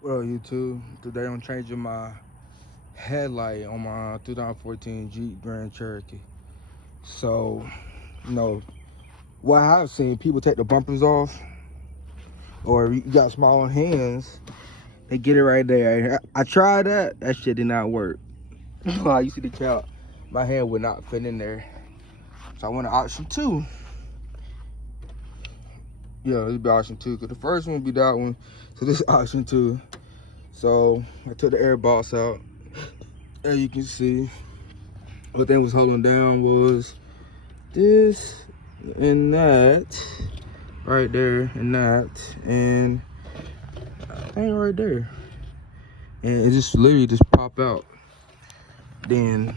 Well, YouTube, today I'm changing my headlight on my 2014 Jeep Grand Cherokee. So, what I've seen, people take the bumpers off, or you got small hands, they get it right there. I tried that shit did not work. I used to see the count, my hand would not fit in there. So I went to option 2. Yeah, this be option 2, because the first one would be that one. So this is option 2. So I took the air box out. As you can see, what they was holding down was this and that, right there, and that, and I think right there. And it just literally just pop out. Then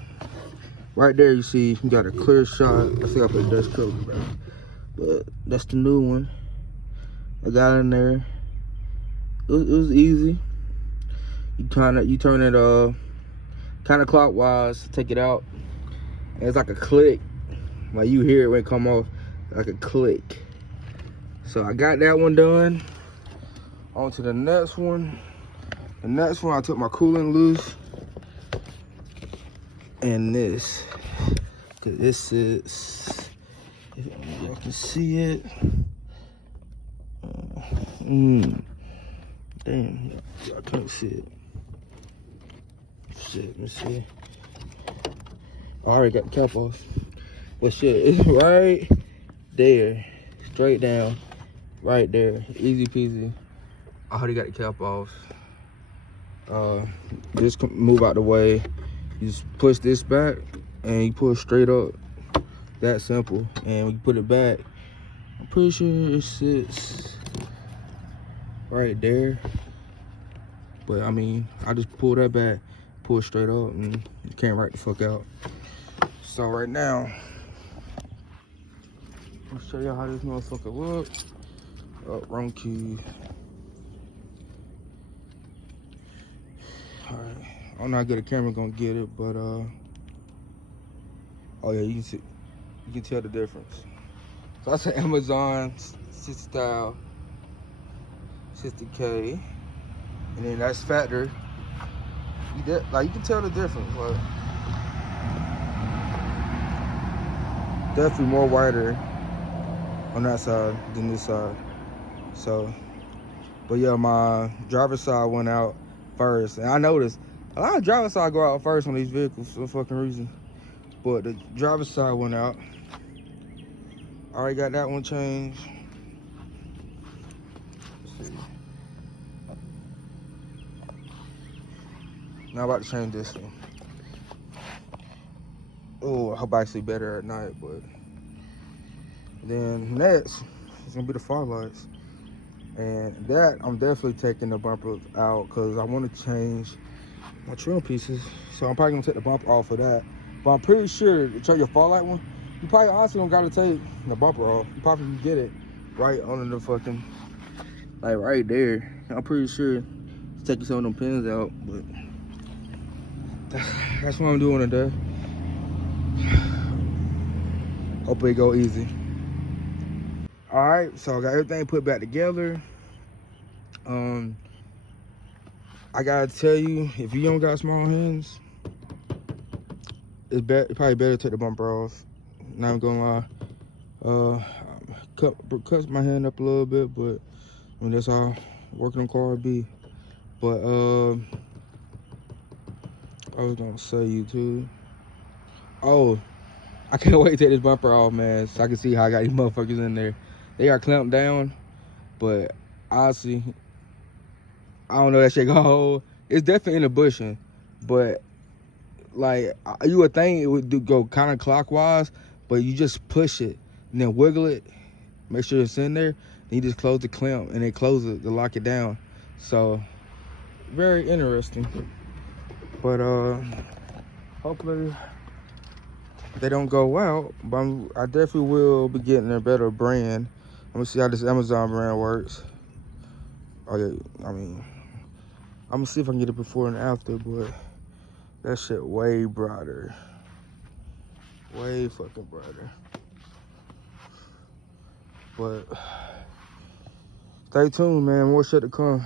right there you see you got a clear shot. I think I put dust cover back, but that's the new one. I got in there. It was easy. You turn it counterclockwise, take it out, and it's like a click. Like you hear it when it come off, like a click. So I got that one done. On to the next one. The next one, I took my coolant loose, and this, cause this is, if you can see it. Damn, I can't see it. Shit, let me see. I already got the cap off. But shit, it's right there. Straight down. Right there. Easy peasy. I already got the cap off. Just move out the way. You just push this back and you pull straight up. That simple. And when you put it back, I'm pretty sure it sits right there. But I mean, I just pull that back, pull it straight up, and you can't right the fuck out. So right now, I'll show you how this motherfucker look. Oh, wrong key. Alright. I don't know how good a camera gonna get it, but oh yeah, you can see, you can tell the difference. So I said Amazon 60 style, 60K, and then that's factor. You can tell the difference. Like, definitely more wider on that side than this side. So, but yeah, my driver's side went out first, and I noticed a lot of driver's side go out first on these vehicles for some fucking reason. But the driver's side went out. Already got that one changed. Let's see. Now I'm about to change this one. Oh, I hope I see better at night, but then next is gonna be the fog lights. And that, I'm definitely taking the bumpers out because I want to change my trim pieces. So I'm probably gonna take the bumper off of that. But I'm pretty sure to change your fog light one, you probably honestly don't gotta take the bumper off. You probably can get it right under the fucking, like right there. I'm pretty sure it's taking some of them pins out, but that's what I'm doing today. Hopefully it go easy. All right, so I got everything put back together. I gotta tell you, if you don't got small hands, it's probably better to take the bumper off. Not even gonna lie. Cuts my hand up a little bit, but I mean that's how working on car be. But I was gonna say YouTube. Oh, I can't wait to take this bumper off, man, so I can see how I got these motherfuckers in there. They are clamped down, but honestly, I don't know that shit gonna hold. It's definitely in the bushing, but like you would think it would go kind of clockwise, but you just push it and then wiggle it, make sure it's in there. Then you just close the clamp and then close it to lock it down. So very interesting. But hopefully they don't go out. But I definitely will be getting a better brand. I'm gonna see how this Amazon brand works. Oh yeah, I mean, I'm gonna see if I can get it before and after, but that shit way brighter. Way fucking brighter. But stay tuned, man. More shit to come.